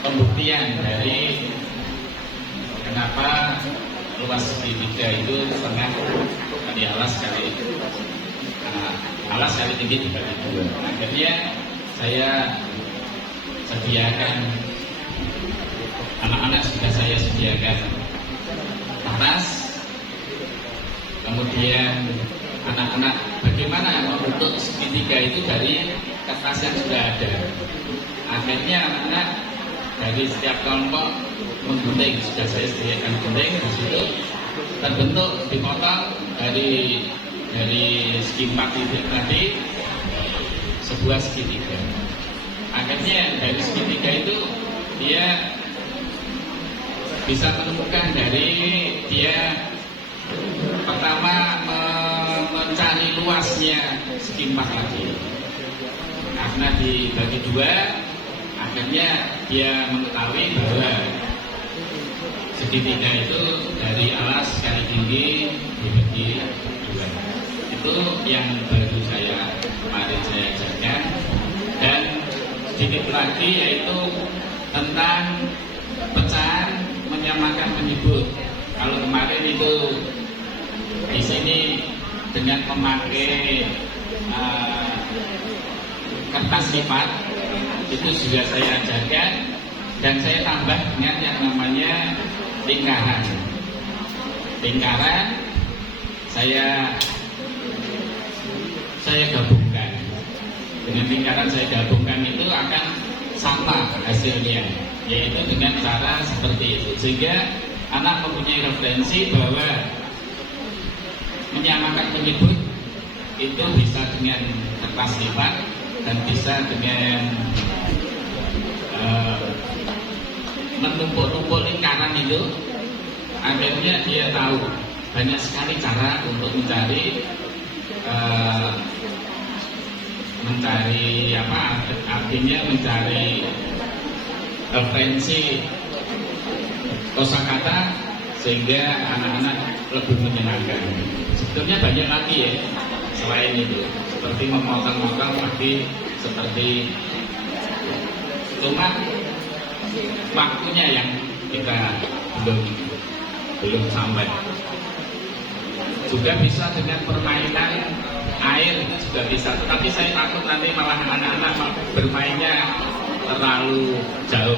Pembuktian dari kenapa luas segitiga itu setengah di alas kali tinggi dibagi dua. Akhirnya saya sediakan, anak-anak sudah saya sediakan atas, kemudian anak-anak bagaimana membentuk segitiga itu dari kertas yang sudah ada. Akhirnya anak-anak dari setiap kelompok menggunting, sudah saya sediakan gunting di situ, terbentuk dipotong dari segi 4 titik tadi sebuah segitiga. Akhirnya dari segitiga itu dia bisa menemukan dari dia pertama mencari luasnya segi 4 tadi. Karena dibagi dua, akhirnya dia mengetahui bahwa segitiga itu dari alas kali tinggi dibagi dua. Itu yang baru kemarin saya ajarkan. Dan sedikit lagi yaitu tentang pecahan menyamakan penyebut. Kalau kemarin itu di sini dengan memakai kertas lipat itu juga saya ajarkan, dan saya tambah dengan yang namanya lingkaran. Lingkaran saya gabungkan. Dengan lingkaran saya gabungkan itu akan sama hasilnya, yaitu dengan cara seperti itu, sehingga anak mempunyai referensi bahwa menyamakan penyebut itu bisa dengan kertas lipat dan bisa dengan menumpuk-numpuk lingkaran itu. Akhirnya dia tahu banyak sekali cara untuk mencari referensi kosakata sehingga anak-anak lebih menyenangkan. Sebetulnya banyak lagi ya selain itu, seperti memotong-motong lagi, seperti cuma waktunya yang kita belum sampai. Juga bisa dengan permainan air juga bisa, tetapi saya takut nanti malah anak-anak bermainnya terlalu jauh,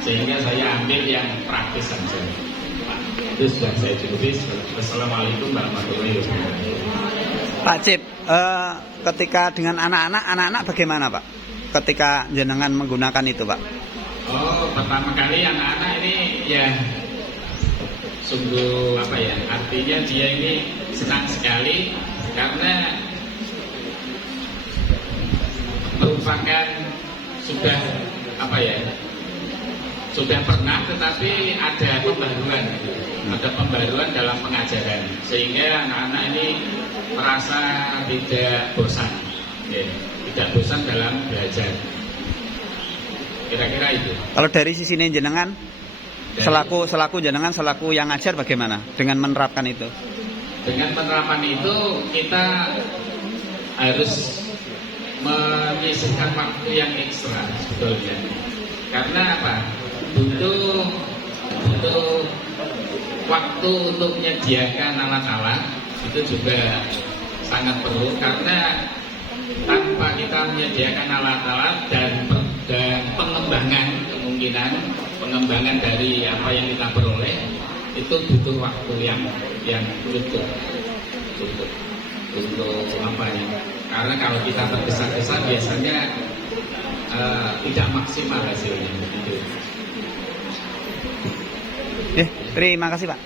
sehingga saya ambil yang praktis saja. Itu sudah saya cukupi. Wassalamualaikum warahmatullahi wabarakatuh. Pak Cip, ketika dengan anak-anak bagaimana Pak? Ketika jenengan menggunakan itu Pak? Oh, pertama kali anak-anak ini ya sungguh artinya dia ini senang sekali karena merupakan sudah pernah, tetapi ada pembaruan dalam pengajaran, sehingga anak-anak ini merasa tidak bosan dalam belajar. Kira-kira itu. Kalau dari sisi jenengan, selaku jenengan, selaku yang ngajar, bagaimana dengan menerapkan itu? Dengan penerapan itu kita harus menyisihkan waktu yang ekstra sebetulnya. Karena apa? Butuh waktu untuk menyediakan alat-alat, itu juga sangat perlu, karena tanpa kita menyediakan alat-alat dan pengembangan dari apa yang kita peroleh, itu butuh waktu yang cukup untuk karena kalau kita tergesa-gesa biasanya tidak maksimal hasilnya. Terima kasih Pak.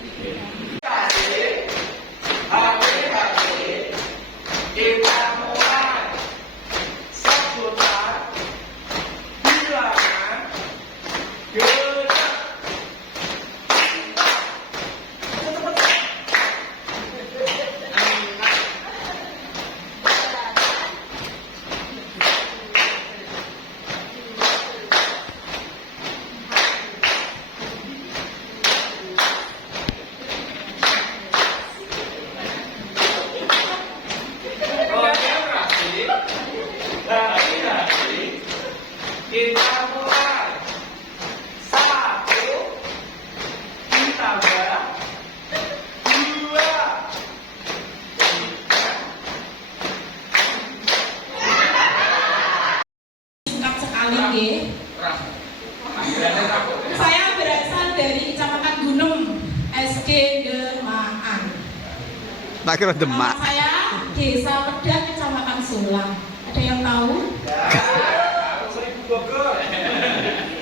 Tak kira Demak. Nama saya Desa Pedak, Kecamatan Sulang. Ada yang tahu?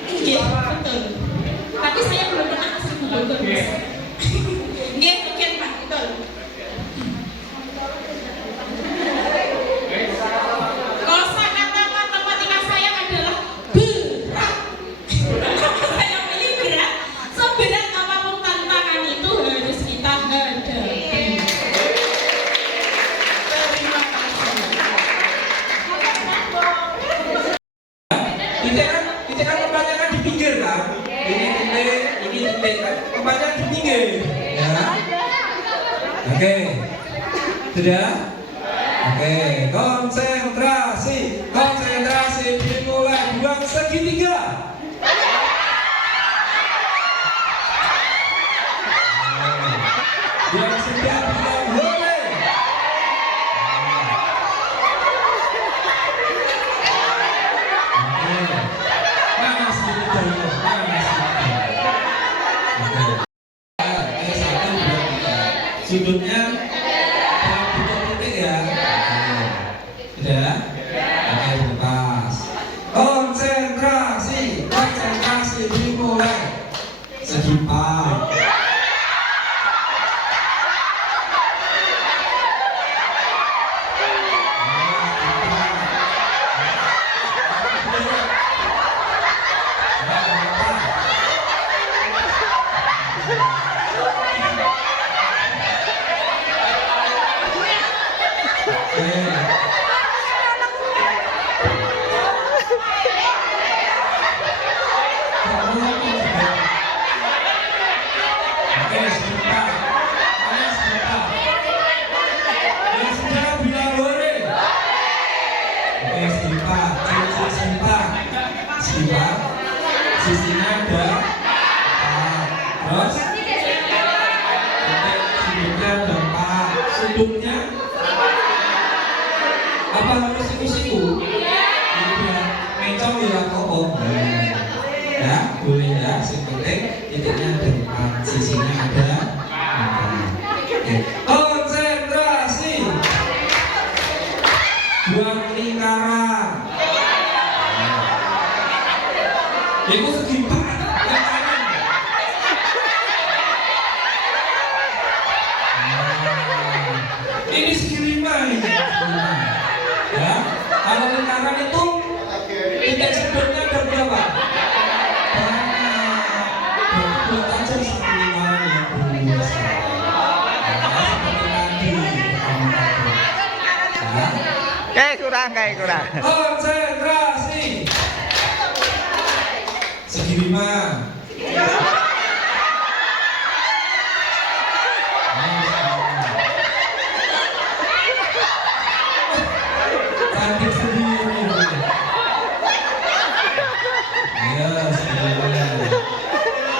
Iya, betul. Tapi saya belum pernah ke Seribu Bogor. Iya, mungkin Pak, betul. Kosakata matematika saya adalah berat. Saya pilih berat. Seberat apapun tantangan itu harus kita hadapi. Terima kasih. Kita kan kebanyakan di pinggir kan. Ini titik kan kebanyakan di pinggir. Ya. Oke. Sudah? Oke, konsentrasi dimulai, buang segitiga. Buang segitiga boleh. Mana segitiga? Oke. Satu, dua, tiga. Sudutnya titik ya. Sudah? Oke, lepas. Konsentrasi dimulai. Segi 4. Sisinya ada terus sudutnya ada 4. Sudutnya apa harus siku-siku? Mencong ya kok ya boleh ya, penting titiknya ada 4, sisinya ada 4. Konsentrasi, buang lingkaran. Itu segi 4 yang kanan. Ini segi 5 ini. Ya, kalau lingkaran itu titik sudutnya ada berapa? Buat aja satu lingkaran yang berulang. Kayak kurang. Konsentrasi. Segi 5. Cantik sendiri. Ya, segi 5.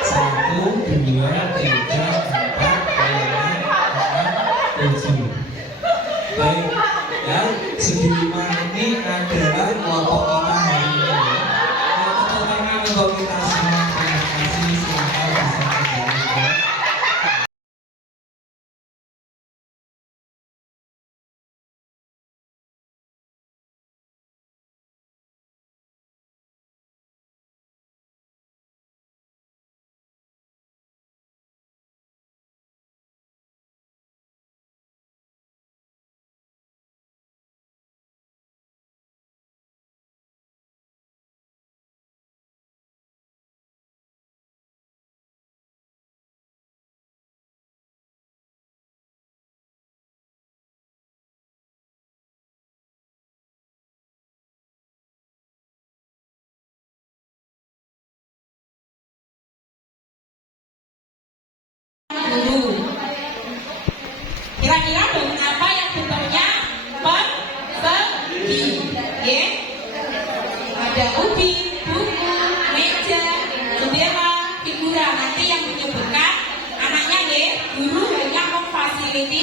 1, 2, 3, 4, 5, 6, 7. Baik, ya, segi 5 ini adalah kelompok kita hari ini. Untuk kita semua, terima kasih. Silakan bisa kembali. Kira-kira bangun apa yang bentuknya persegi? Ya? Ada ubin, buku, meja, jendela, figura. Nanti yang menyebutkan anaknya ya, guru hanya memfasiliti.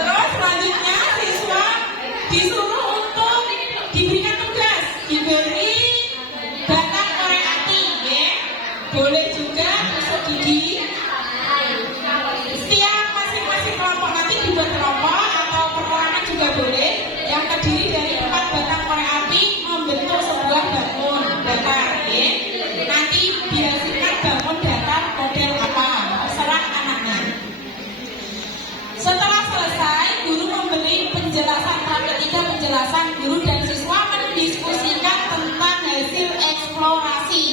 Terus selanjutnya siswa disuruh sebuah bangun datar, ya. Nanti dihasilkan bangun datar model apa, terserah anaknya. Setelah selesai, guru memberi penjelasan. Tahap ketiga, penjelasan. Guru dan siswa mendiskusikan tentang hasil eksplorasi.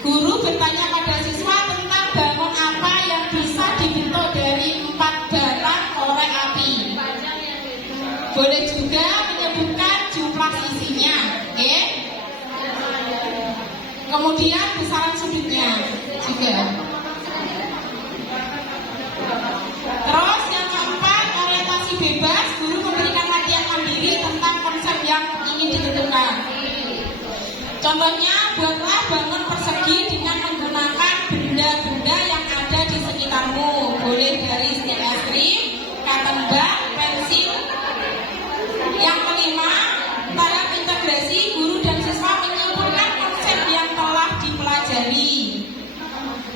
Guru bertanya pada siswa tentang bangun apa yang bisa dibentuk dari 4 batang korek api. Boleh juga menyebutkan jumlah sisinya, oke? Kemudian besaran sudutnya juga. Terus yang keempat, orientasi bebas. Guru memberikan latihan mandiri tentang konsep yang ingin ditentukan. Contohnya, buatlah bangun persegi dengan menggunakan benda-benda yang ada di sekitarmu. Boleh dari stik es krim, cotton bud, pensil. Yang kelima, tahap integrasi. Guru dan siswa menyimpulkan konsep yang telah dipelajari.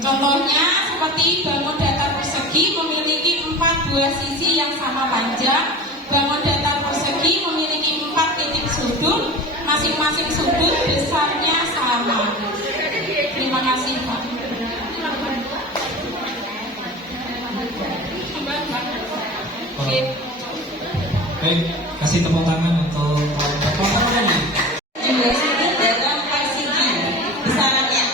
Contohnya seperti bangun datar persegi memiliki 4 buah sisi yang sama panjang. Bangun datar persegi memiliki 4 titik sudut, masing-masing sudut besarnya sama. Terima kasih, Pak. Oke. Baik, kasih tepuk tangan untuk Bapak Rani. Jumlah sudut dalam persegi besarannya.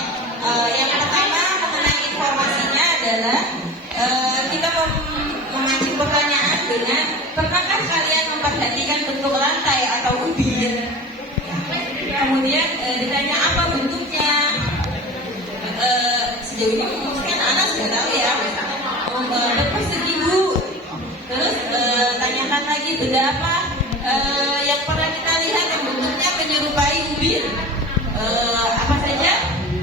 Yang pertama mengenai informasinya adalah kita memancing pertanyaan dengan pernahkah kalian memperhatikan bentuk lantai atau ubin? Kemudian ditanya apa bentuknya. Sejauh ini mungkin anak sudah tahu ya. Berpersegi Bu. Terus tanyakan lagi benda apa yang pernah kita lihat yang bentuknya menyerupai ubin. Apa saja?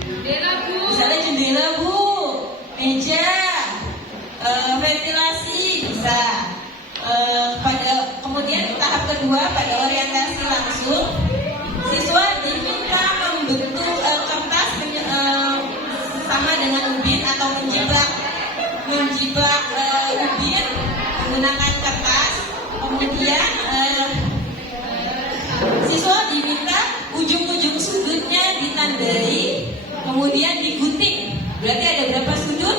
Jendela Bu. Misalnya jendela Bu, meja, ventilasi bisa. Kemudian tahap kedua pada orientasi langsung, siswa diminta membentuk kertas sama dengan ubin atau menjiplak ubin menggunakan kertas. Kemudian siswa diminta ujung-ujung sudutnya ditandai, kemudian digunting. Berarti ada berapa sudut?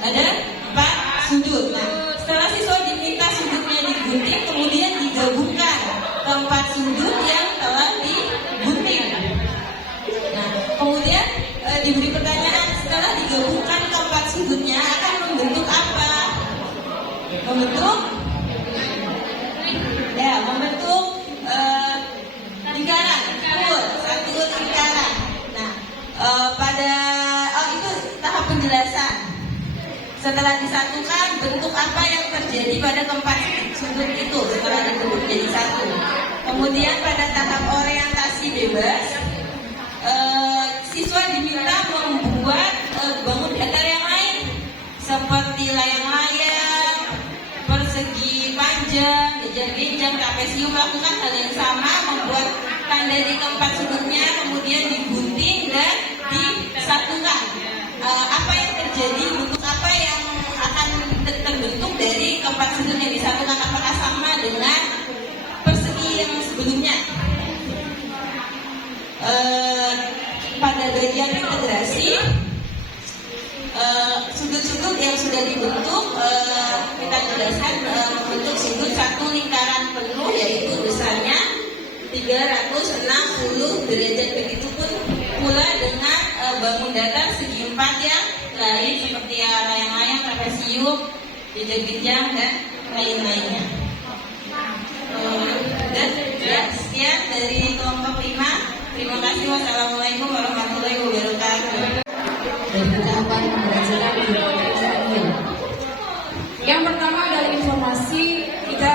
Ada 4 sudut. Nah, setelah siswa diminta sudutnya digunting, kemudian digabungkan ke 4 sudut yang telah digunting. Nah, kemudian diberi pertanyaan, setelah digabungkan ke 4 sudutnya akan membentuk apa? Membentuk lingkaran. Satu lingkaran. Nah, itu tahap penjelasan. Setelah disatukan, bentuk apa yang terjadi pada keempat sudut itu setelah dibentuk jadi satu. Kemudian pada tahap orientasi bebas, siswa diminta membuat bangun datar yang lain seperti layang-layang, persegi panjang, genjang-genjang, trapesium. Lakukan hal yang sama, membuat tanda di keempat sudutnya, kemudian digunting dan disatukan. Apa yang terjadi, bentuk apa yang akan terbentuk dari keempat sudut yang disatukan, apakah sama dengan persegi yang sebelumnya? Pada bagian integrasi, sudut-sudut yang sudah dibentuk kita jelaskan membentuk sudut satu lingkaran penuh, yaitu besarnya 360 derajat. Begitupun pula dengan bangun datar segi 4 yang lain seperti layang-layang, trapesium, genjang-genjang dan lain-lainnya. Dan sekian dari kelompok 5. Terima kasih. Wassalamualaikum warahmatullahi wabarakatuh. Dari tahapan pembelajaran di yang pertama dari informasi, kita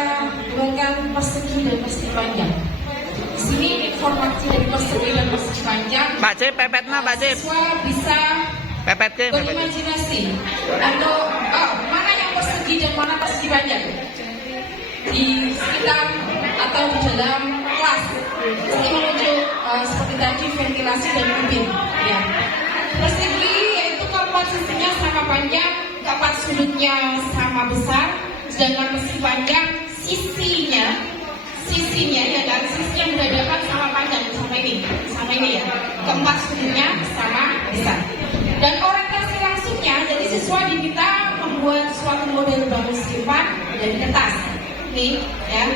gunakan persegi dan persegi panjang. Di sini informasi dari persegi dan persegi panjang. Pak Cip, pepetna Pak Cip. Siswa bisa Pepet ke, pepet. berimajinasi atau mana yang persegi dan mana persegi panjang di sekitar atau di dalam kelas. Ini menuju seperti tadi ventilasi dan ubin. Ya. Persegi yaitu keempat sisinya sama panjang, keempat sudutnya sama besar, sedangkan persegi panjang sisinya sisinya ya kan, sisi yang berhadapan sama panjang sama ini ya, keempat sudutnya sama besar. Dan orientasi langsungnya, jadi siswa diminta membuat suatu model bangun selipan dari kertas. Nih ya,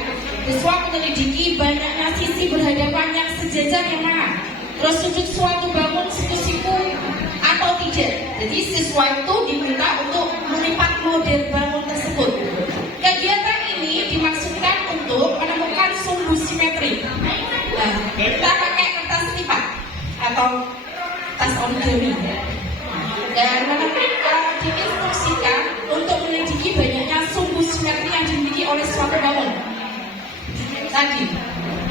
siswa menyelidiki banyaknya sisi berhadapan yang sejajar yang mana, terus sudut suatu bangun siku-siku atau tidak. Jadi siswa itu diminta untuk melipat model bangun tersebut. Kegiatan ini dimaksudkan untuk menemukan sumbu simetri. Nah, kita pakai kertas lipat atau kertas origami dan diinstruksikan untuk menyelidiki banyaknya sumbu simetri yang dimiliki oleh suatu bangun tadi,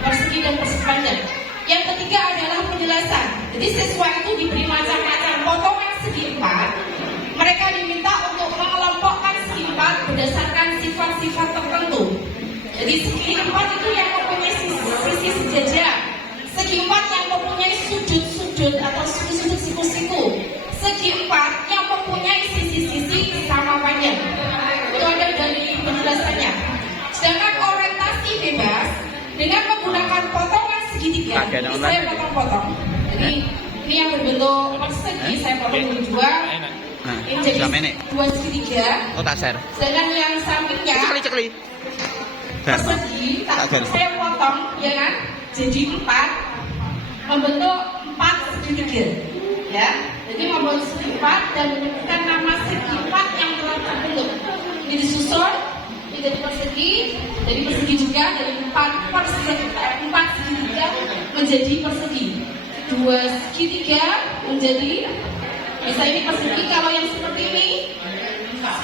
persegi dan persegi panjang. Yang ketiga adalah penjelasan. Jadi siswa itu diberi macam-macam potongan segi empat. Mereka diminta untuk mengelompokkan segi empat berdasarkan sifat-sifat tertentu. Jadi segi empat itu yang mempunyai sisi sejajar, segi empat yang mempunyai sudut-sudut atau sudut-sudut siku-siku, segi empat yang mempunyai sisi-sisi sama panjang. Itu ada dari penjelasannya. Sedangkan orientasi bebas dengan menggunakan potongan segitiga. Saya potong-potong. Jadi ini yang berbentuk persegi saya potong menjadi dua. Ini jadi dua segitiga. Oh, tak share. Sedangkan yang sampingnya Cekli. persegi saya potong ya kan, jadi empat, membentuk empat segitiga ya. Jadi membentuk segi empat dan menyebutkan nama segi empat yang telah terbentuk. Ini disusun, ini jadi persegi juga dari empat segitiga menjadi persegi, dua segitiga menjadi, bisa ini persegi. Kalau yang seperti ini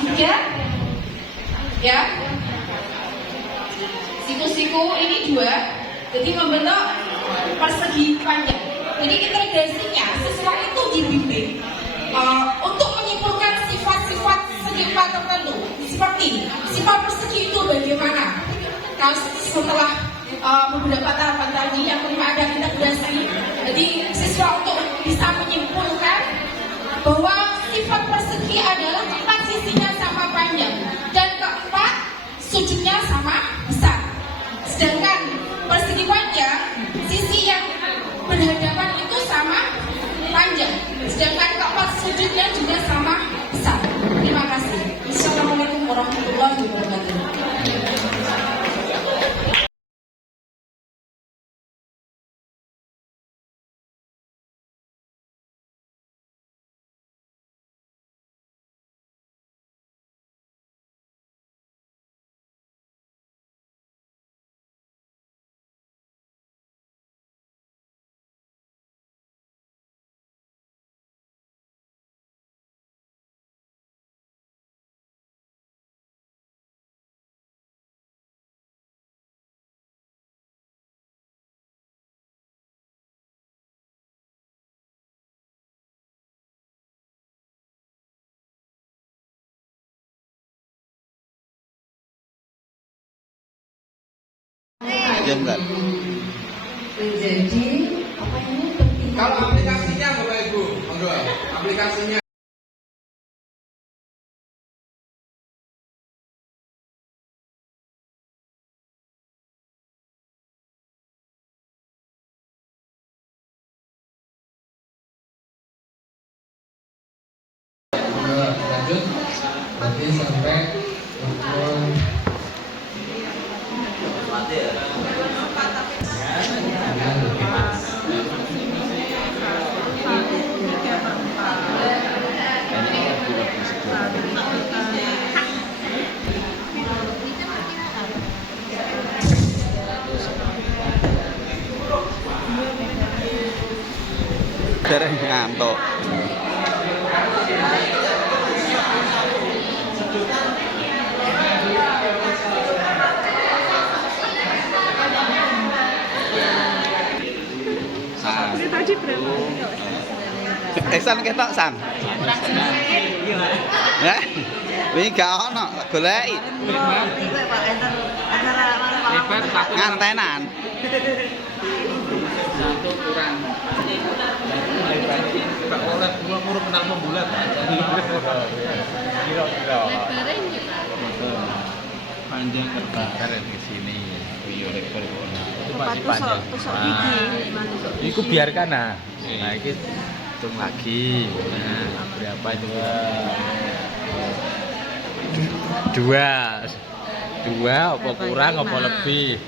tiga ya, siku-siku ini dua, jadi membentuk persegi panjang. Jadi integrasinya siswa itu dibimbing untuk menyimpulkan sifat-sifat segi empat tertentu. Seperti sifat persegi itu bagaimana? Kalau setelah beberapa tahapan tadi yang kelima ada integrasi, jadi siswa untuk bisa menyimpulkan bahwa sifat persegi adalah empat sisinya sama panjang dan keempat sudutnya sama besar. Sedangkan persegi panjang, sisi yang berhadapan itu sama panjang, sedangkan keempat sudutnya juga sama besar. Terima kasih. Assalamualaikum warahmatullahi wabarakatuh. Enggak. Jadi apa ini penting? Kalau aplikasinya Bapak Ibu, monggo. Aplikasinya. Lanjut, berarti sampai pukul Dereng ngantuk. Tadi berapa? Eksan ketok Sam. Ya. Wingi gak ono, goleki. Ngantenan. Satu kurang. Gak oleh gua murup kenal membulat. Panjang kertas di sini. Itu masih panjang. Iku biarkan nah. Nah, ini hitung lagi. Nah, berapa itu? Dua apa kurang apa lebih?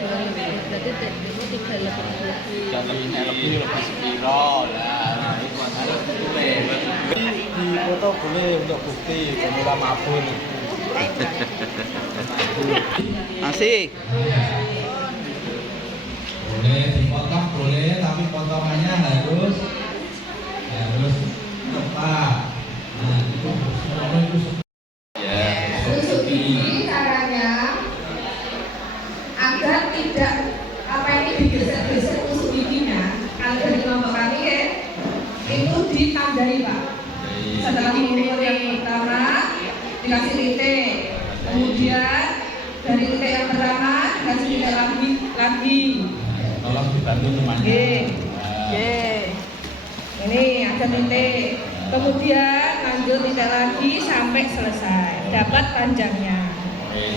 Berarti 3 Lebih sepiro lah. Itu harus boleh. Di foto boleh untuk bukti kamera mabun. Masih. Boleh dipotong boleh, tapi potongannya harus tepat. Nah, itu Tusuk gigi caranya agar tidak ini digeser-geser tusuk giginya. Kalau dari kelompok kami ya, itu ditandai Pak. Setelah mengukur yang pertama dikasih titik, kemudian dari titik yang pertama dikasih titik lagi. Tolong dibantu temannya. Ini ada titik. Kemudian lanjut titik lagi sampai selesai. Dapat panjangnya.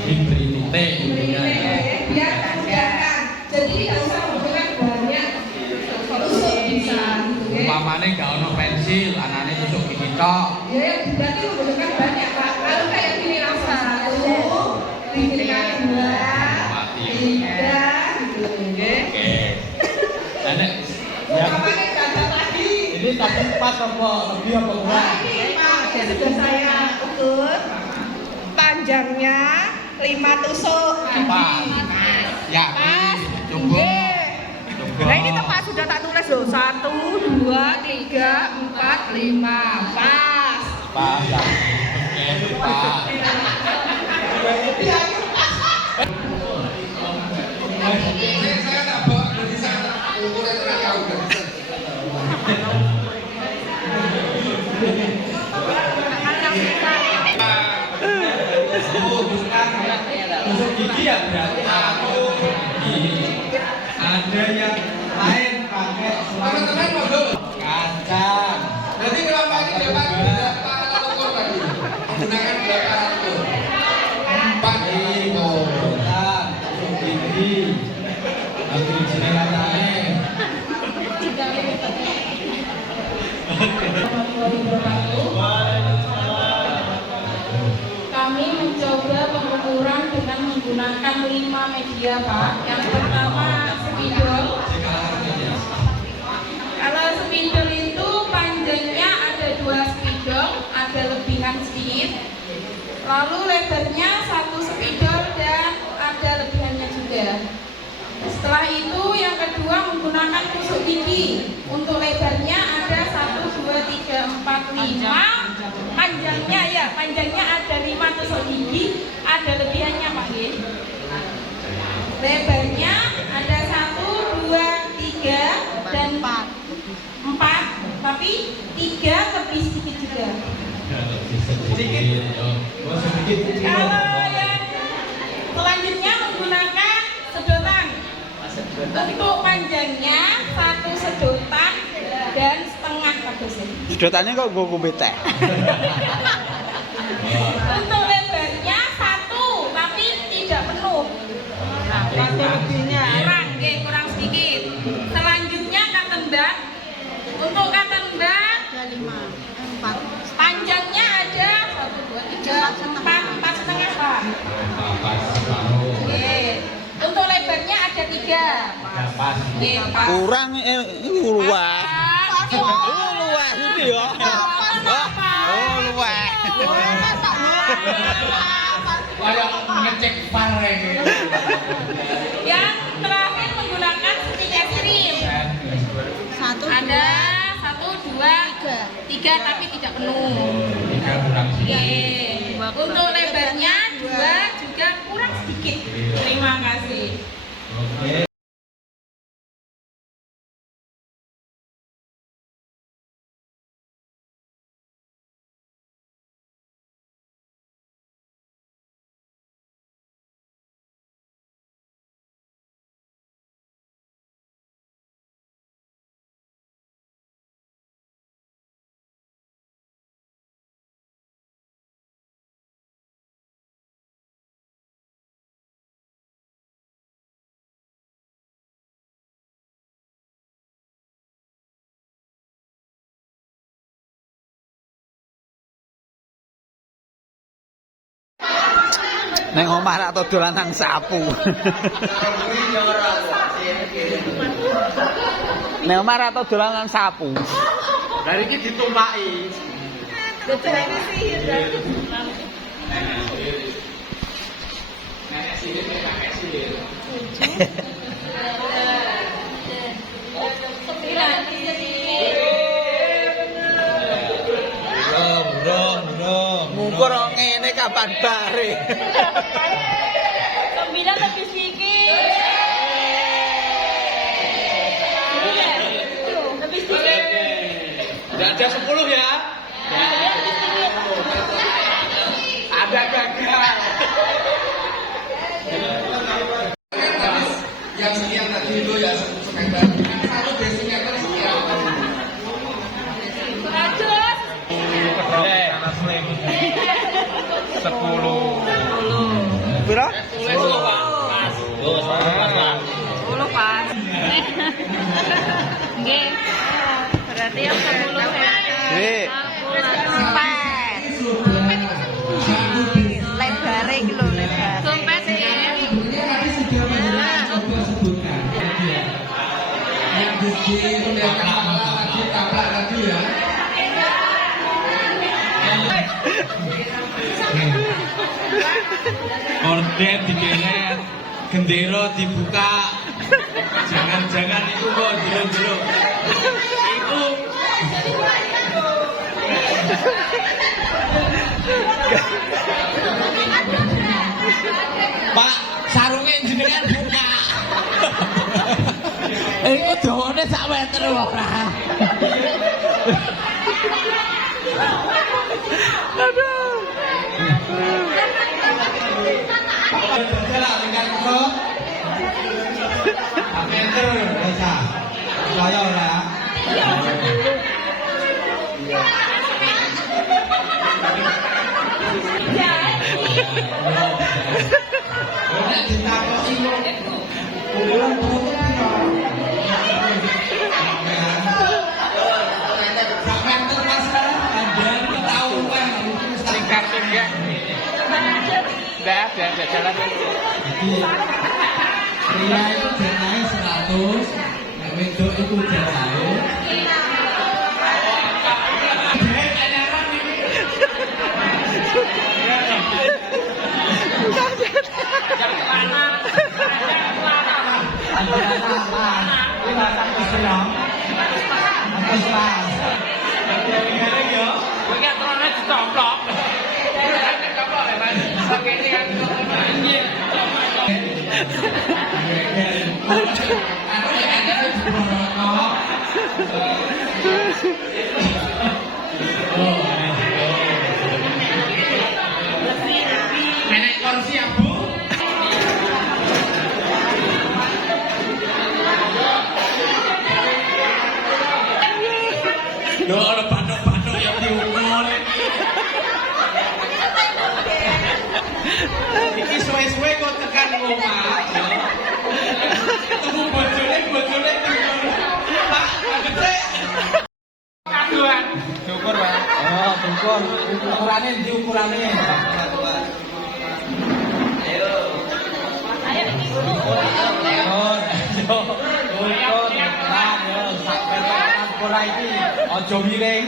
Diberi titik intinya ya. Biar tandakan. Jadi tidak usah menggunakan banyak tusuk bisa. Umpamane gak ono pensil, anane tusuk gigi tok. Ya, berarti menggunakan banyak Pak. Kalau kayak gini langsung 1, bikinkan 2, 3, gitu. Oke. Nenek, Umpamanya ganteng lagi. ini tadi 4 apa lebih apa kurang? Nah, ini Pak, sudah saya ukur. Panjangnya 5 tusuk gigi. Ya, coba. Nah ini tepat sudah tak tulis loh. 1, 2, 3, 4, 5. Pas. Pak, ya. Oke, Pak. Saya tak bawa dari sana. Ukuran itu jauh dari sana. tusuk gigi ya berarti aku gigi. Ada yang lain pakai Teman-teman mau kacang. Berarti kenapa ini dapat berapa alat ukur tadi? Menggunakan berapa alat ukur? 4 Sedotan, tusuk gigi. Aku di sini katanya. Kami mencoba pengukuran dengan menggunakan 5 media Pak. Yang pertama spidol. Kalau spidol itu panjangnya ada 2 spidol, ada lebihan sedikit. Lalu lebarnya 1 spidol dan ada lebihannya juga. Setelah itu yang kedua menggunakan tusuk gigi. Untuk lebarnya ada 1, 2, 3, 4, 5. Panjangnya ada 5 tusuk gigi, ada lebihannya Pak Gin. Lebarnya ada 1, 2, 3 dan 4. Tapi 3 lebih sedikit juga. Kalau yang selanjutnya menggunakan sedotan. Untuk panjangnya 1 sedotan dan setengah Pak dosen. Sedotannya kok gue kumpet teh. Untuk lebarnya 1 tapi tidak penuh. Kurang sedikit. Selanjutnya cotton bud. Untuk cotton bud ada 4. panjangnya ada 1, 2, 3, 4 setengah Pak. Oke. Untuk lebarnya ada 3. Pas. Oke, Pak. Kurang luas. Luas itu ya. Oh, luas. Kayak ngecek par ini. Yang terakhir menggunakan stick es krim. 1, Ada 1, 2, 3 tapi tidak penuh. 3 kurang Oke. Untuk lebarnya 2 juga kurang sedikit. Terima kasih. Oke. Neng omah rak tau dolanan sapu. Neng omah rak tau dolanan sapu. Dari iki ditumpaki. Nenek sihir, kakek sihir. Ngukur ngene kapan bare. 9 lebih sedikit. Lebih sedikit. Enggak ada 10 ya. Ada gagal. Yang sekian tadi itu ya sekitar 1 desimeter sekian. Pira? 10 pas. Nggih. Berarti yang 10 ya. Nggih. Lebare iki lho, lebar. Dompet Yang bukti itu yang taplak tadi ya. Orden dikenet, gendera dibuka. Jangan-jangan itu kok dulu. Itu Pak, sarunge jenengan buka. Iku dawane sak meter ora. Jalan dengan kok. Meter bisa. Saya ora. Ora ditakoki kok. Ulang Udah jalan. Pria itu jatahnya 100, yang wedok itu jatahnya. Nenek kursi ya Bu. Lho ana bathuk-bathuk yang diukur. Iki suwe-suwe kok tekan omah. Ketemu bojone diukur. Pak, agek. Kaduan. Diukur, Pak. Oh, ukur. Ukurane ndi ukurane? Aja miring.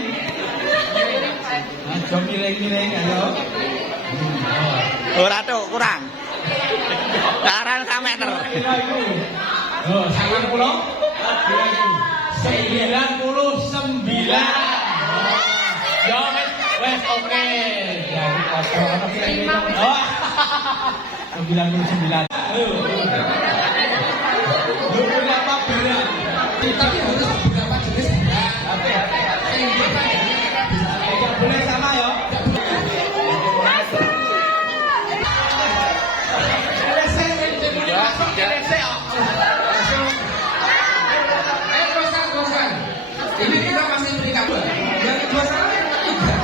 Aja miring-miring ayo. Ora tok, kurang. Daran sak meter. Oh, 90. 99. Ya wes oke. Oh. 99. Lu berapa berat? Tapi harus beberapa jenis berat. Tidak boleh sama ya. Ayo terusan. Ini kita masih beri kabar. Yang kedua salah, yang ketiga.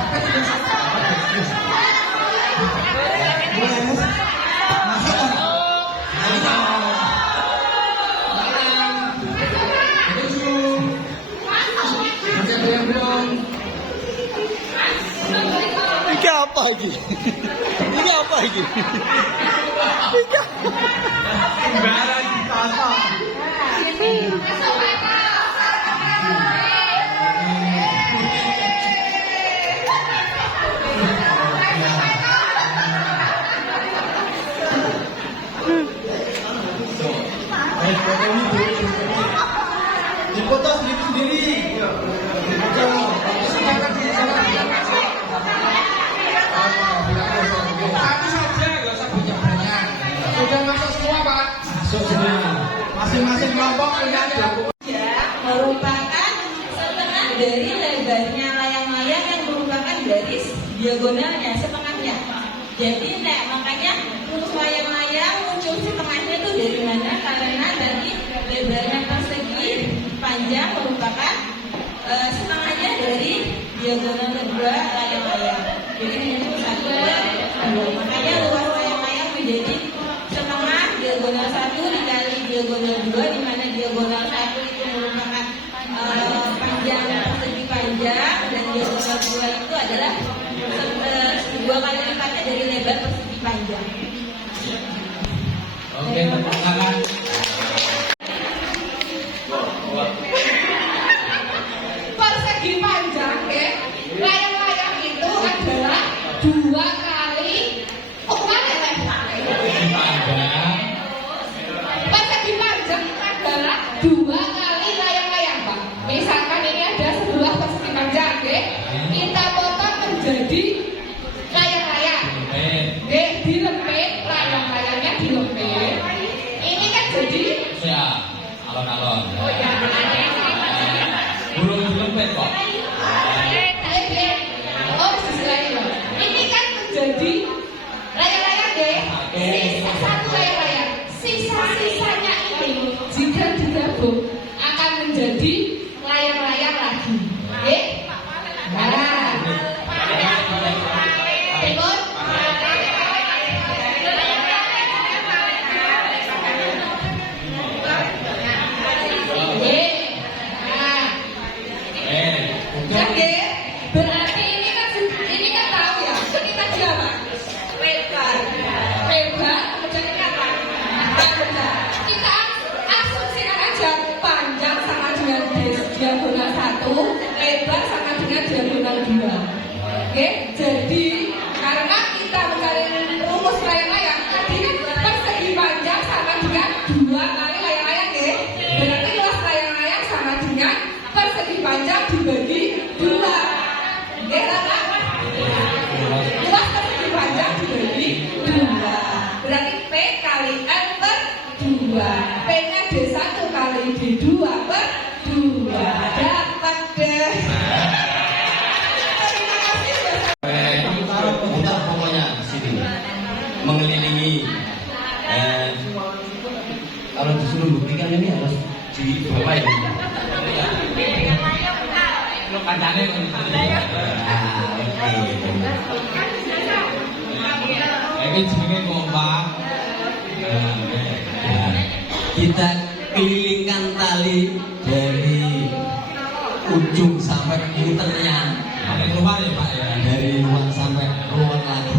Iki apa iki? Iki apa ini? Sembarang ditata. Dipoto sendiri-sendiri. Satu saja, nggak usah banyak-banyak. Sudah masuk semua, Pak? Masuk semua. Masing-masing kelompok punya dokumen. Merupakan setengah dari lebarnya layang-layang yang merupakan garis diagonalnya setengahnya. Jadi makanya rumus layang-layang muncul setengahnya itu dari mana? Karena tadi lebarnya persegi panjang merupakan setengahnya dari diagonal kedua layang-layang. Jadi muncul 1, 2. Makanya luas layang-layang menjadi setengah diagonal 1 dikali diagonal 2, di mana diagonal 1 itu merupakan panjang persegi panjang, dan diagonal 2 itu adalah 2 kali lipatnya dari lebar persegi panjang. Oke, tepuk tangan. Persegi panjang, layang-layang itu adalah 2 kali persegi panjang adalah 2 kali layang-layang, Pak. Misalkan ini ada sebuah persegi panjang, kita potong menjadi layang-layang. Dilempit, layang-layangnya dilempit. Ini kan jadi Ya, alon-alon. oh ya, Burung dilempit kok. oh sisi lain loh. Ini kan menjadi layang-layang deh. Sisa satu layang-layang. Sisa-sisanya ini jika digabung akan menjadi layang-layang lagi. Nah, Timur. Oke, berarti ini kan tahu ya, kita siapa? Lebar, kemudian ini apa? Panjang. Kita asumsikan aja panjang sama dengan diagonal 1, lebar sama dengan diagonal 2. Oke, jadi karena kita mencari rumus layang-layang, tadi persegi panjang sama dengan 2 kali layang-layang, ya. Berarti luas layang-layang sama dengan persegi panjang dibagi 2. Oke, Kakak? Luas persegi panjang dibagi 2. Berarti P kali N per 2. P-nya D1 kali D2 per 2. Dapat deh. Mutar pokoknya di sini mengelilingi. Kalau disuruh buktikan ini harus di bawah ya. Lo kancane kok. Ini jenenge kompak. Kita kelilingkan tali dari ujung sampai muternya. Sampai keluar ya, Pak ya. Dari luar sampai keluar lagi.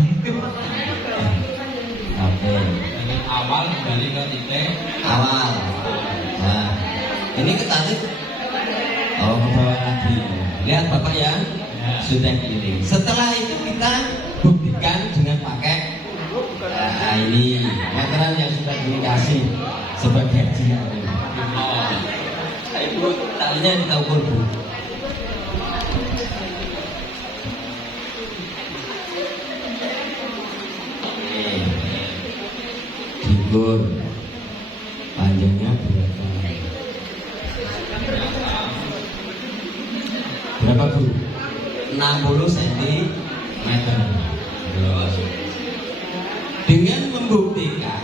Oke. Dari awal kembali ke titik Awal. Nah, ini ketarik. Oh, ke bawah lagi. Lihat Bapak ya, sudah keliling. Setelah itu kita buktikan dengan pakai ini meteran yang sudah dikasih sebagai ajian. Ibu talinya kita ukur Bu. Diukur panjangnya berapa Bu? 60 cm. Dengan membuktikan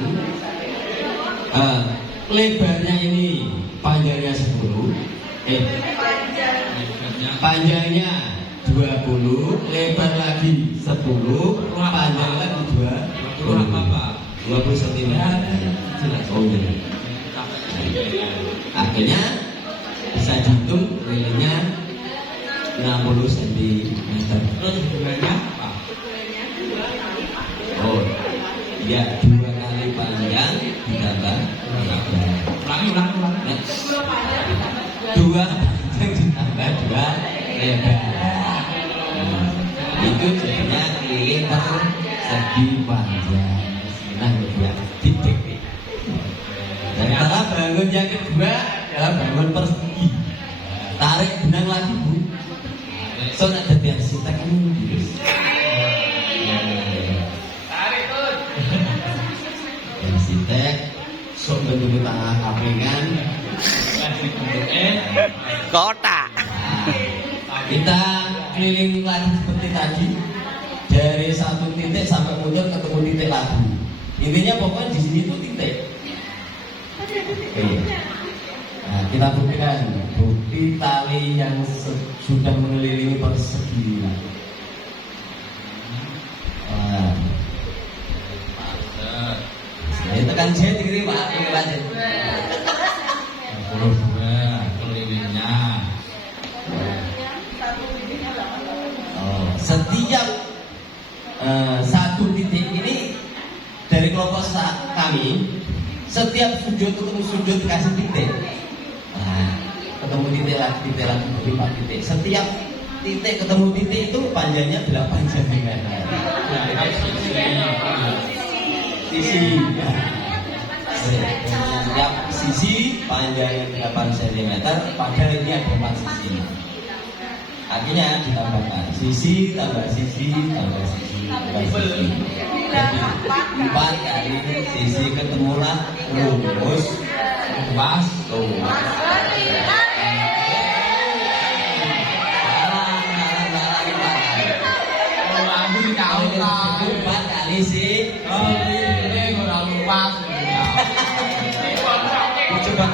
lebarnya ini panjangnya 10, panjangnya 20, lebar lagi 10, panjang lagi 20 cm. Oh iya. Akhirnya bisa dihitung lilingnya 60 cm. Terus hubungannya apa? Oh, lebar. Itu jadinya keliling persegi panjang. Nah, ya, titik. Dan cara bangun yang kedua adalah bangun persegi. Tarik benang lagi, Bu. So nak ada arsitek ini. Tarik tuh. Arsitek sok bentuk tangan kaplingan. Kotak. Kita keliling lagi seperti tadi dari satu titik sampai muncul ketemu titik lagi. Intinya pokoknya di sini tuh titik. Oke. Nah, kita buktikan bukti tali yang sudah mengelilingi persegi. Nah, saya tekan saya dikiri Pak, ini lanjut. 22 kelilingnya. Setiap satu titik ini dari kelompok kami, setiap sudut ketemu sudut kasih titik. Nah, ketemu titik lagi 4 titik. Setiap titik ketemu titik itu panjangnya 8 cm. Sisi. Setiap sisi panjangnya 8 cm. Padahal ini ada 4 sisi. Akhirnya ditambahkan sisi tambah sisi tambah sisi tambah sisi. Jadi 4 kali sisi ketemulah rumus luas. Empat kali sih. Ini kurang luas. Coba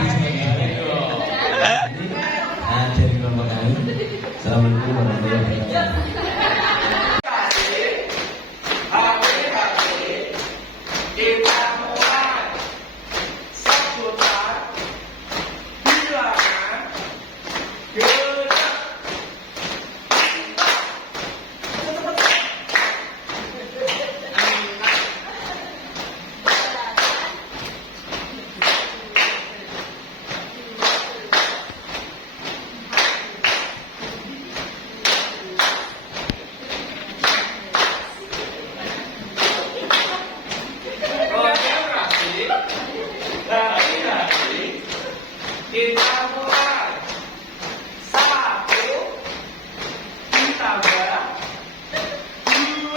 nah, dari kelompok kami. Assalamualaikum warahmatullahi wabarakatuh. Kita mulai sebutan bilangan genap. Kita mulai 1 ditambah 2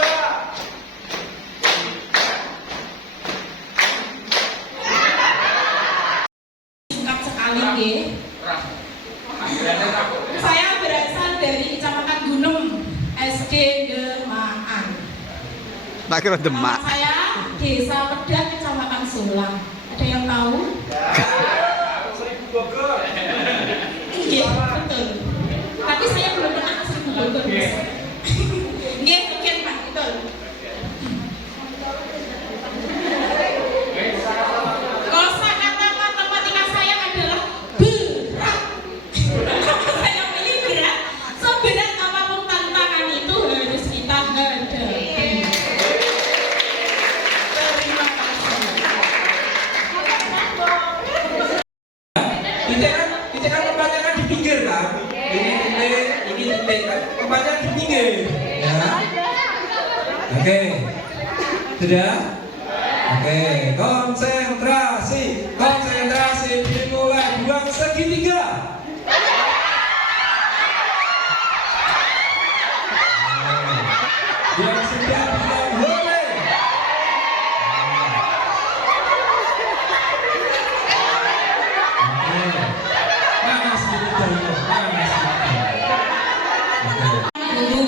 Singkat sekali nggih. Saya berasal dari Kecamatan Gunung, SD Demaan. Tak kira Nama Demak. saya Desa Pedak, Kecamatan Sulang. Ada yang tahu? Bogor. Iya, betul. Tapi saya belum pernah ke Seribu Bogor. Nggih, mungkin Pak, betul. Kosakata matematika saya adalah berat. Saya pilih berat. Seberat apapun tantangan itu harus kita hadapi. Terima kasih. Titik kan tempatnya kan di pinggir kan. Ini titik kan tempatnya di pinggir. Ya. Oke. Sudah? Oke, konsentrasi. Dimulai buat segitiga. Yang sudah bilang boleh. Panas betul, panas betul. Dulu.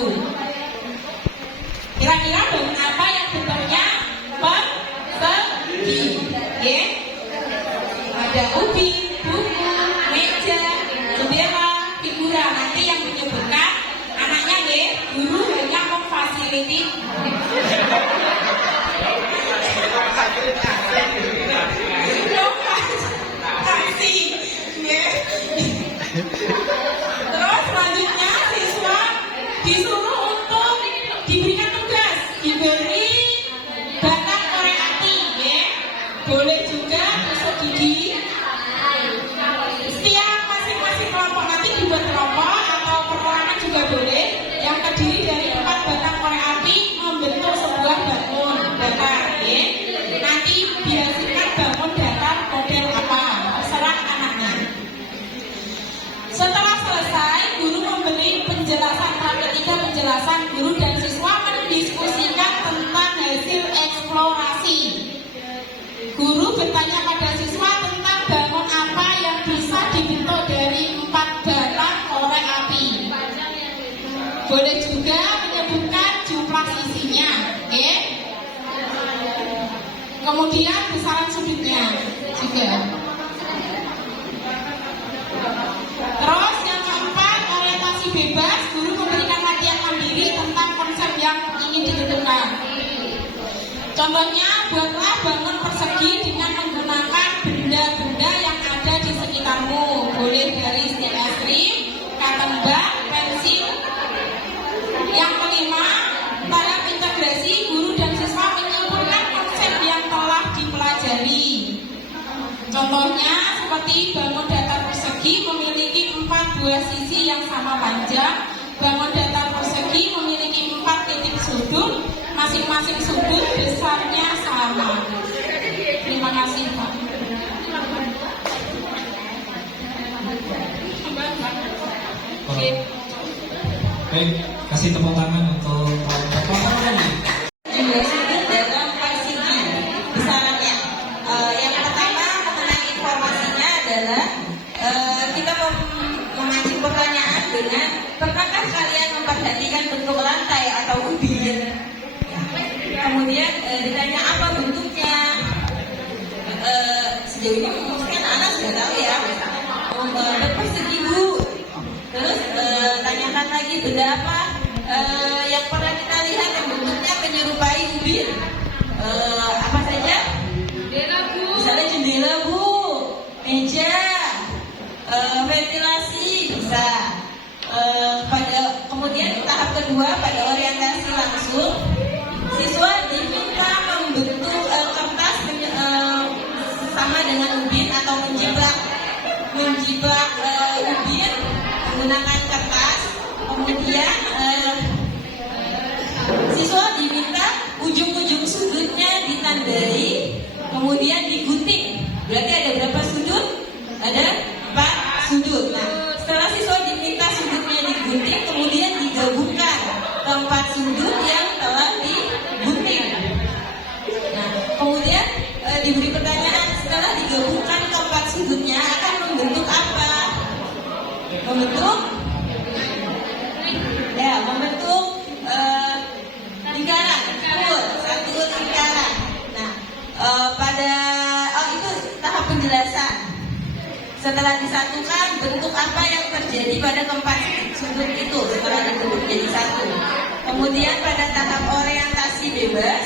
Kira-kira bangun apa yang bentuknya persegi? Ya? Ada ubin, buku, meja, jendela, figura. Nanti yang menyebutkan anaknya ya, guru hanya memfasiliti. Kasih. Ya. Terus selanjutnya siswa disuruh untuk diberikan tugas, diberi bakat korek api, ya. Boleh juga tusuk gigi. Setiap masing-masing kelompok nanti dibuat kelompok atau perorangan juga penjelasan guru dan siswa mendiskusikan tentang hasil eksplorasi. Guru bertanya pada siswa tentang bangun apa yang bisa dibentuk dari 4 batang korek api. Boleh juga menyebutkan jumlah sisinya, oke? Kemudian besaran sudutnya juga. Terus yang keempat, orientasi bebas. Guru memberikan latihan mandiri tentang konsep yang ingin ditentukan. Contohnya, buatlah bangun persegi dengan menggunakan benda-benda yang ada di sekitarmu. Boleh dari setiap es krim, cotton bud, pensil. Yang kelima, tahap integrasi. Guru dan siswa menyimpulkan konsep yang telah dipelajari. Contohnya seperti bangun datar persegi memiliki 4 buah sisi yang sama panjang. Bangun datar persegi memiliki 4 titik sudut, masing-masing sudut besarnya sama. Terima kasih Pak. Oke, kasih tepuk tangan untuk kelompok ini. Jumlah sudut dalam persegi besarannya. Yang pertama mengenai informasinya adalah kita memancing pertanyaan dengan pernahkah kalian memperhatikan bentuk lantai atau ubin? Kemudian ditanya apa bentuknya? Sejauh ini mungkin anak sudah tahu ya. Berpersegi Bu. Terus tanyakan lagi benda apa yang pernah kita lihat yang bentuknya menyerupai ubin? Apa saja? Jendela Bu. Misalnya jendela Bu, meja, ventilasi bisa. Kemudian tahap kedua pada orientasi langsung, siswa diminta membentuk kertas sama dengan ubin atau menjiplak ubin menggunakan kertas. Kemudian siswa diminta ujung-ujung sudutnya ditandai, kemudian digunting. Berarti ada berapa sudut? Ada 4 sudut. Nah, setelah siswa diminta sudutnya digunting, kemudian digabungkan ke 4 sudut yang telah digunting. Nah, kemudian diberi pertanyaan, setelah digabungkan ke 4 sudutnya akan membentuk apa? Membentuk lingkaran, satu lingkaran. Nah, itu tahap penjelasan. Setelah disatukan, bentuk apa yang terjadi pada keempat sudut itu setelah dibentuk jadi satu. Kemudian pada tahap orientasi bebas,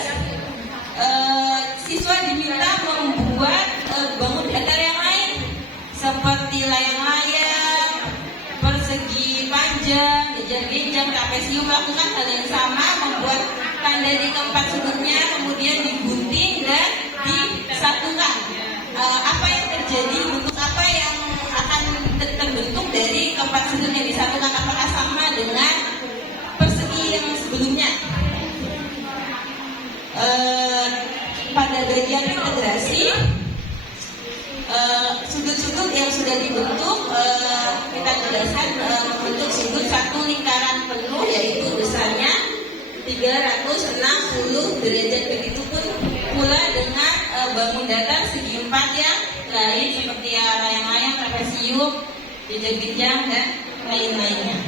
siswa diminta membuat bangun datar yang lain seperti layang-layang, persegi panjang, genjang-genjang, trapesium. Lakukan hal yang sama, membuat tanda di keempat sudutnya, kemudian digunting dan disatukan. Apa yang terjadi, bentuk apa yang akan terbentuk dari keempat sudut yang disatukan, apakah sama dengan persegi yang sebelumnya? Pada bagian integrasi, sudut-sudut yang sudah dibentuk kita jelaskan membentuk sudut satu lingkaran penuh, yaitu besarnya 360 derajat. Begitupun pula dengan bangun datar segi 4 yang lain seperti layang-layang, trapesium, genjang-genjang dan lain-lainnya.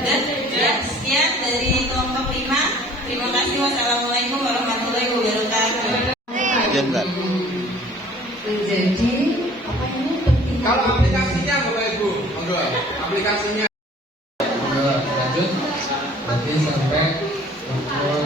Dan ya, sekian dari kelompok 5. Terima kasih. Wassalamualaikum warahmatullahi wabarakatuh. Ya, bentar. Jadi apa ini penting? Kalau aplikasinya Bapak Ibu, monggo aplikasinya. Lanjut, berarti sampai pukul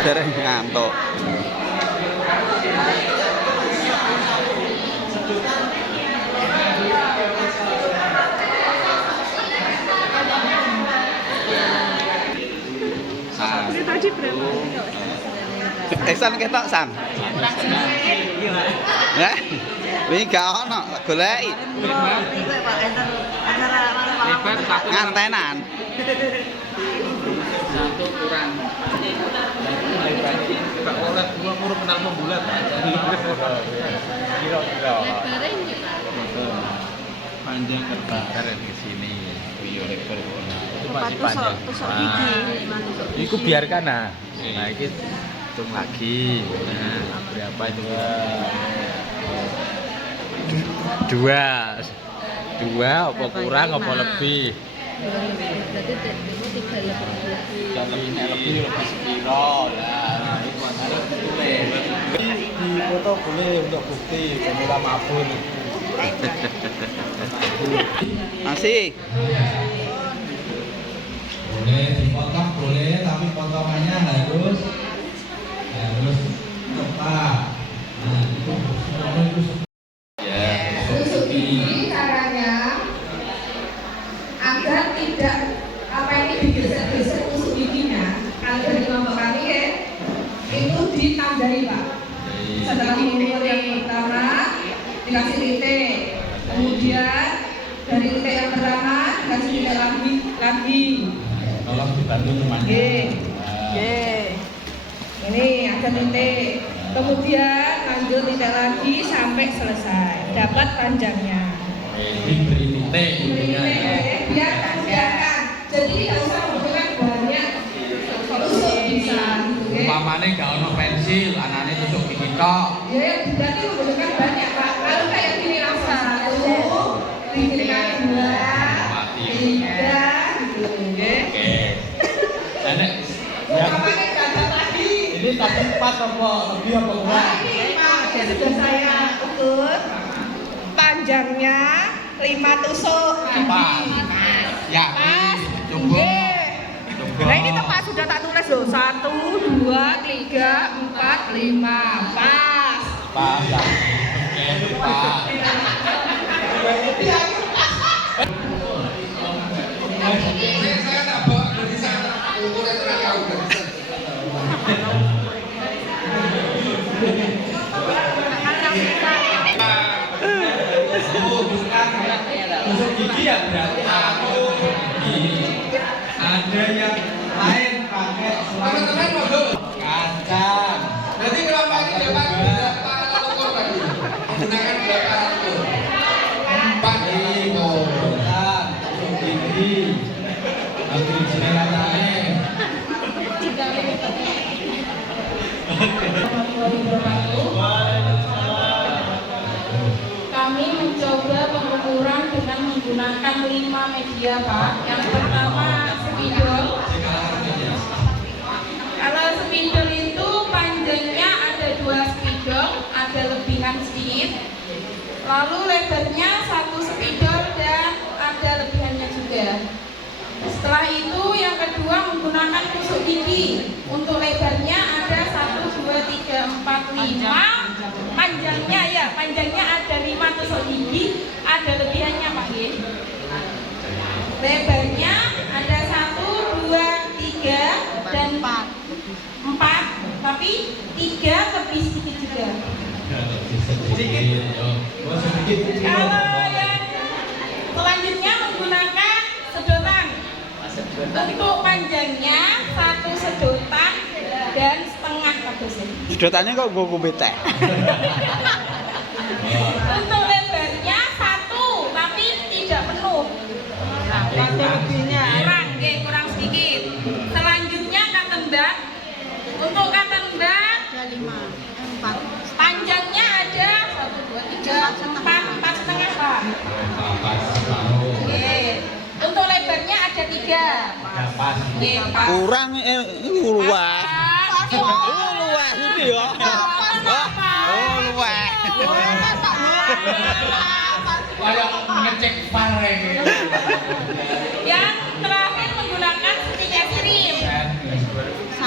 Dereng ngantuk. Tadi berapa? San ketok San. Ya. Wingi gak ono goleki. Ngantenan. Satu kurang. Enggak oleh gua ngurus kenal membulat. Kira-kira. Panjang terbakar di sini. Iya lebar kono. Itu masih panjang. Iku biarkan nah. Nah iki hitung lagi. Nah, berapa itu? Dua apa kurang apa lebih? Lebih sepiro lah. Itu harus ditulis. Di foto boleh untuk bukti kamera mabur. Masih. Boleh dipotong boleh, tapi potongannya harus tepat. Nah, itu Tusuk gigi caranya agar tidak apa ini digeser-geser tusuk giginya. Kalau dari kelompok kami ya, itu ditandai Pak. Setelah mengukur yang pertama dikasih titik, kemudian dari titik yang pertama dikasih titik lagi. Tolong dibantu temannya. Ini ada titik. Kemudian lanjut titik lagi sampai selesai. Dapat panjangnya. Diberi titik intinya ya. Biar memudahkan. Jadi tidak usah membutuhkan banyak tusuk bisa. Umpamane gak ono pensil, anane tusuk gigi tok. Ya, berarti membutuhkan banyak Pak. Kalau kayak gini langsung satu, bikinkan dua, tiga, gitu. Oke. Nenek, Umpamanya dapat lagi. ini tadi pas apa lebih apa kurang? Ini Pak, sudah saya ukur. Panjangnya 5 tusuk Pas. Ya, coba. Nah ini tepat sudah tak tulis loh. 1, 2, 3, 4, 5. Pas. Pas ya. Oke, pas. saya tak bawa dari sana. Ukurnya terang jauh dari sana. Tusuk gigi ya berarti aku gigi. Ada yang lain pakai Teman-teman mau dulu. kacang. Berarti kelompok ini dapat berapa alat ukur tadi? Menggunakan berapa alat ukur? 4 Kacang, tusuk gigi. Nanti sini katanya. Kami mencoba pengukuran dengan menggunakan 5 media Pak. Yang pertama spidol. Kalau spidol itu panjangnya ada 2 spidol, ada lebihan sedikit. Lalu lebarnya 1 spidol dan ada lebihannya juga. Setelah itu yang kedua menggunakan tusuk gigi. Untuk lebarnya ada 1, 2, 3, 4, 5. Panjangnya ada 5 tusuk gigi, ada lebihannya Pak Ye. Lebarnya ada 1, 2, 3 dan 4. Tapi 3 lebih sedikit juga. Kalau yang selanjutnya menggunakan sedotan. Untuk panjangnya 1 sedotan dan setengah kabusnya. Sedotannya kok gue bete. Untuk lebarnya 1 tapi tidak penuh. Kurang sedikit. Selanjutnya cotton bud. Untuk cotton bud ada 5, 4. Panjangnya ada 1, 2, 3, 4 setengah Pak. Oke. Untuk lebarnya ada 3. Oke, Pak. Kurang luas. Luas itu ya. Oh, luas. Kayak ngecek pare. Yang terakhir menggunakan stick es krim.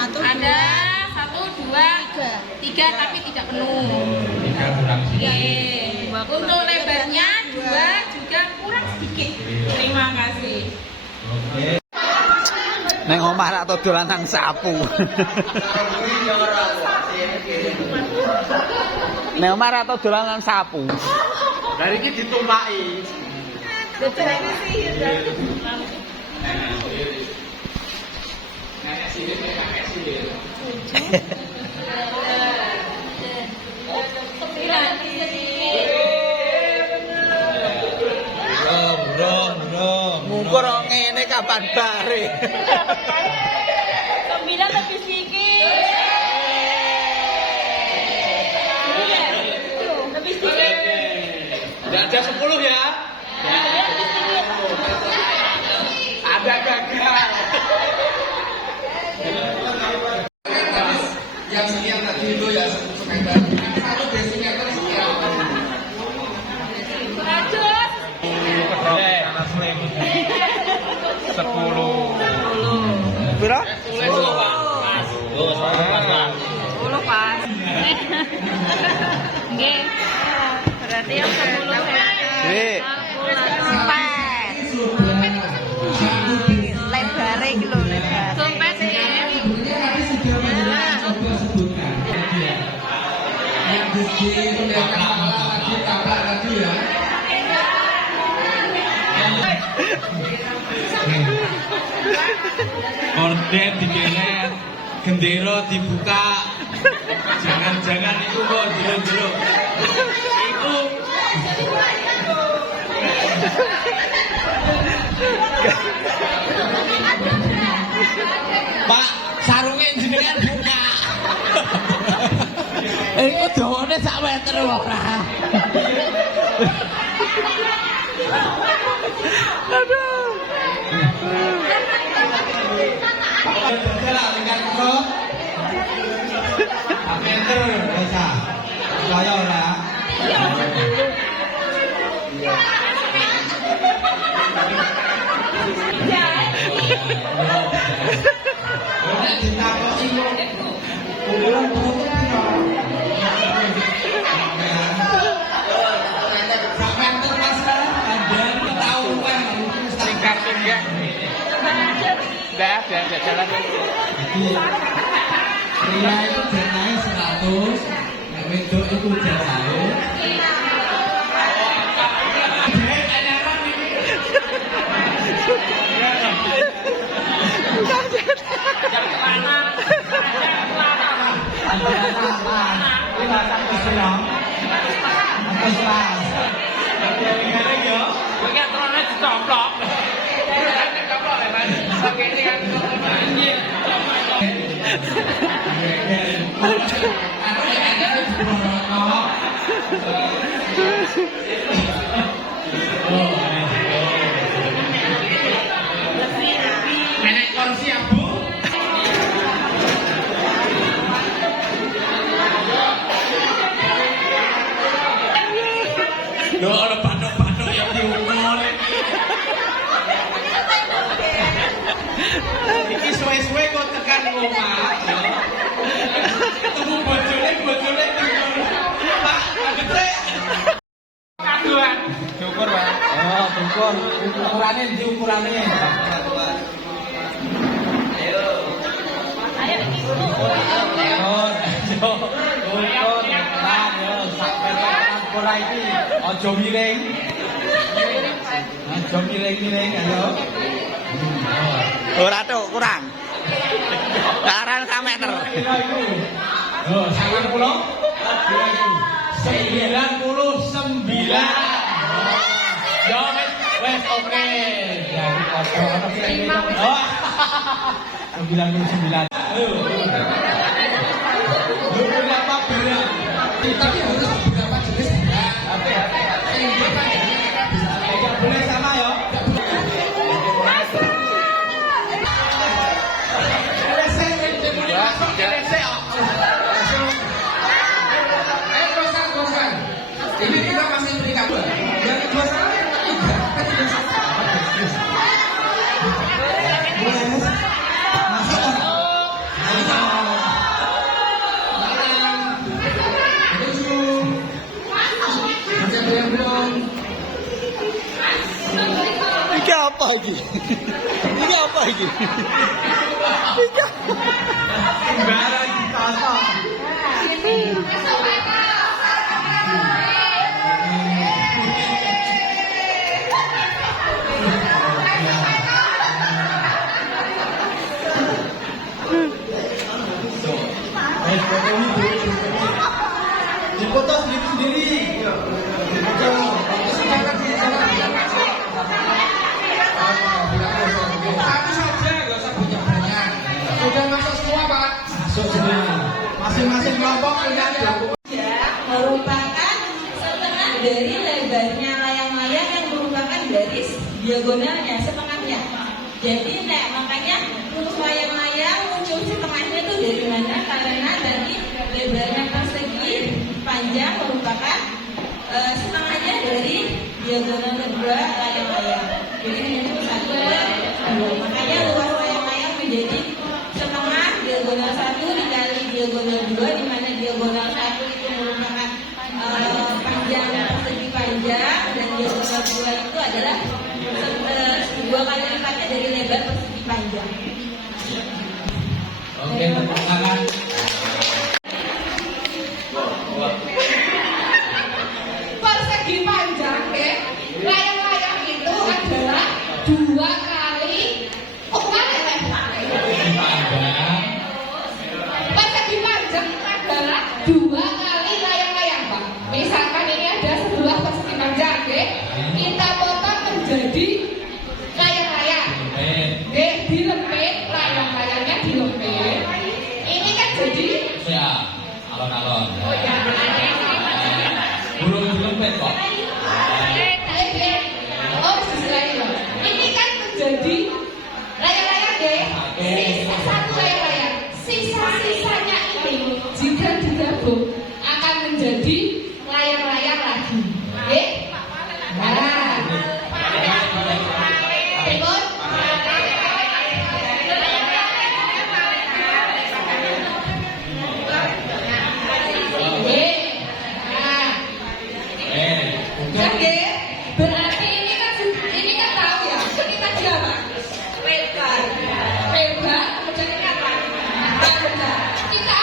Ada 1, 2, 3 tapi tidak penuh. 3 kurang Oke. Untuk lebarnya 2 juga kurang sedikit. Terima kasih. Neng omah rak dodolan nang sapu. Nek omah atau dolanan sapu. Dari iki ditumpaki. Ini sihir. Nenek sihir, kakek sihir. Ngukur ngene kapan bare. 9 lebih sedikit. Lebih sedikit. Enggak ada 10 ya? Lebih sedikit. Ada gagal. Yang sekian tadi itu ya sekitar 1 desimeter sekian. Lanjut. 10. Piro? 10 Pak. 10 pas. Nggih. Berarti yang 10 ya. Nggih. Lebare iki lho, lebar. Dompet nggih. Coba sebutkan. Yang di itu yang tadi tabrak tadi ya. Orden digelet, gendera dibuka. Jangan-jangan itu kok jero-jero. Itu Pak, sarunge jenengan buka. Iku dawane sak meter ora. Aduh. Jalan dengan kok. Meter bisa. Kaya ora. Nek ditakoki kok. Kulo Enggak ada jalan. pria itu janae 100, nek wedok itu janae. Nenek kursi ya, Bu. Loh, ada batuk-batuk yang diukur. Iki suwe-suwe kok tekan omah. Ketemu bojone diukur. Pak, gede. Kaduan. Diukur, Pak. Oh, ukur. Ukurannya di ukurannya. Ora iki aja miring. Aja miring-miring ayo. Ora tok, kurang. Karan sak meter. Oh, 90. 99. Ya wes oke. Jadi oh. 99. Ayo. Lu berapa berat? Tapi harus beberapa jenis berat. Tidak boleh sama ya. Ini kita masih beri kabar. Yang kedua sama yang ketiga. Iki apa iki? Ini apa iki? Iki Sembarang ditata. diagonalnya setengahnya. Jadi makanya untuk layang-layang muncul setengahnya itu dari mana? Karena tadi lebarnya persegi panjang merupakan setengahnya dari diagonal kedua layang-layang. Jadi muncul 1, 2. Makanya luas layang-layang menjadi setengah diagonal 1 dikali diagonal 2, di mana diagonal 1 itu merupakan panjang persegi panjang, dan diagonal 2 itu adalah 2 kali lipatnya dari lebar persegi panjang. Oke, tepuk tangan. Persegi panjang, layang-layang itu adalah 2 kali persegi panjang adalah 2 kali layang-layang, Pak. Misalkan ini ada sebuah persegi panjang, kita potong menjadi layang-layang. Dilempit, layang-layangnya dilempit. Ini kan jadi alon-alon. oh ya, Burung dilempit kok. oh selain ini kan menjadi layang-layang sisa satu layang-layang, sisa-sisanya ini jika digabung akan menjadi layang-layang lagi. Nah, Timur. Berarti ini kan tahu ya, kita siapa? Lebar, kemudian apa? Panjang. Kita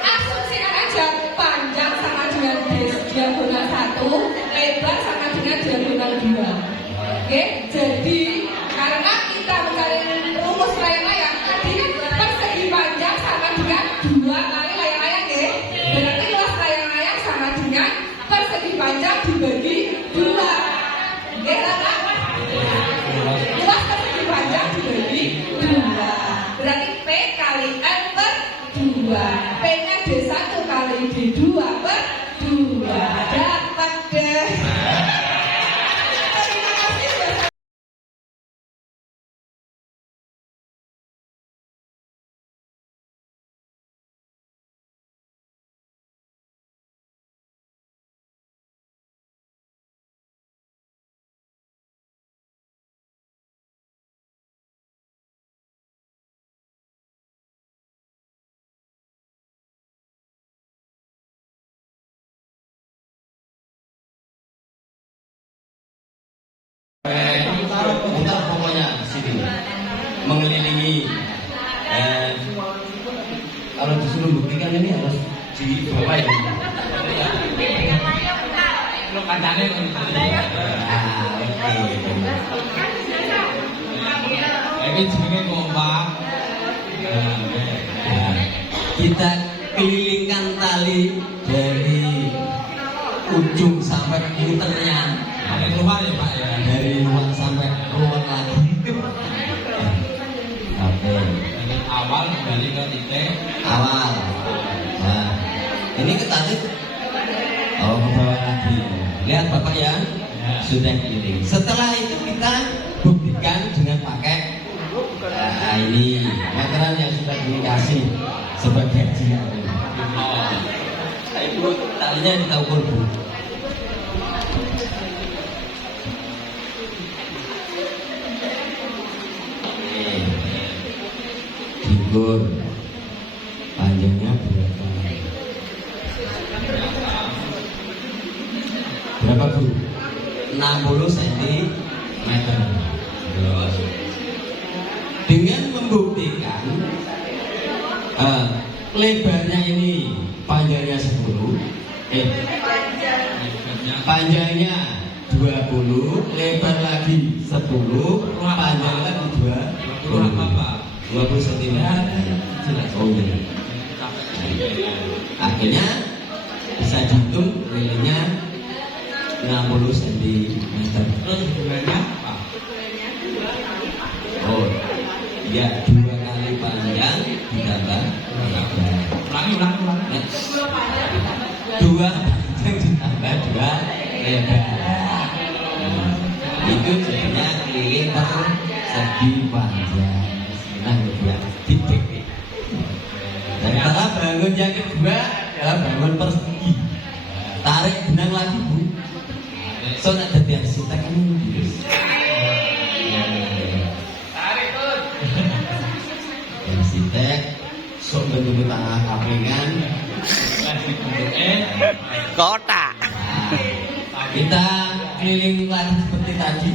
asumsikan aja panjang sama dengan diagonal 1, lebar sama dengan diagonal 2. Jadi karena kita mencari rumus layang-layang, tadi kan persegi panjang sama dengan 2 kali layang-layang, berarti luas layang-layang sama dengan persegi panjang dibagi 2. Luas persegi panjang dibagi 2. Berarti P kali N per 2. P-nya D1 kali D2 per 2. Dapat deh. Terima kasih. Mutar pokoknya di sini mengelilingi. Kalau disuruh buktikan ini harus di bawah ya. Lo kancane kok. Ini jenenge kompak. Kita kelilingkan tali dari ujung sampai muternya. Ada keluar ya Pak ya. Dari luar sampai keluar lagi. Oke. Dari awal kembali ke titik Awal. Nah, ini ketarik. Oh, ke bawah lagi. Lihat Bapak ya, sudah keliling. Setelah itu kita buktikan dengan pakai ini meteran yang sudah dikasih sebagai ajian. Ibu talinya kita ukur Bu. Diukur panjangnya berapa? Berapa Bu? 60 cm. Dengan membuktikan lebarnya ini panjangnya 10, panjangnya 20, lebar lagi 10, panjang lagi 20 cm. Oh, iya. Akhirnya bisa dihitung lilingnya 60 cm. terus hubungannya apa? Oh, ya 2 kali panjang ditambah lebar. Ulangi. 2 panjang ditambah 2 lebar. Itu jadinya keliling persegi panjang. Nah, kedua titik. Dan setelah bangun yang kedua adalah bangun persegi. Tarik benang lagi bu. So nak jadi arsitek ini. Tarik tuh. Arsitek sok bentuk tangan kaplingan. Kotak. Kita keliling lagi seperti tadi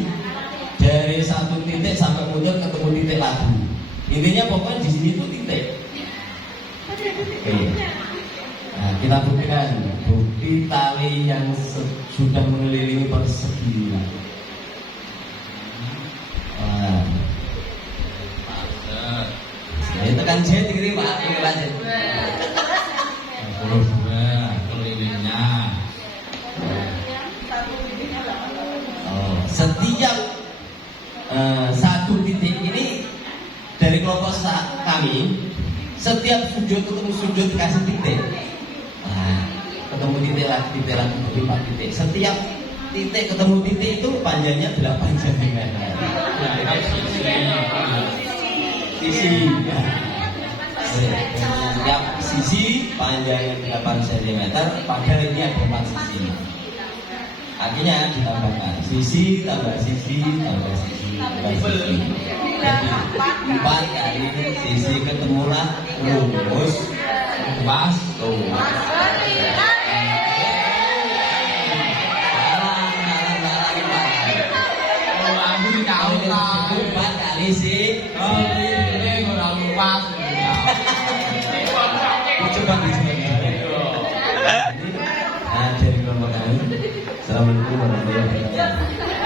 dari satu titik sampai mundur ketemu titik lagi. Intinya pokoknya di sini tuh titik. Oke. Nah, kita buktikan bukti tali yang sudah mengelilingi persegi. Nah, saya tekan saya dikiri pak, ini lanjut. 22 kelilingnya. Setiap satu titik ini dari kelompok kami, setiap sudut ketemu sudut kasih titik. Nah, ketemu titik lagi 4 titik. Setiap titik ketemu titik itu panjangnya 8 cm. Sisi. Setiap sisi panjangnya 8 cm. Padahal ini ada 4 sisi. Akhirnya ditambahkan sisi tambah sisi tambah sisi tambah sisi. Jadi 4 kali sisi ketemulah rumus pas tuh. Empat kali sih. Ini kurang pas. Coba Nah, dari kelompok kami. Assalamualaikum warahmatullahi wabarakatuh.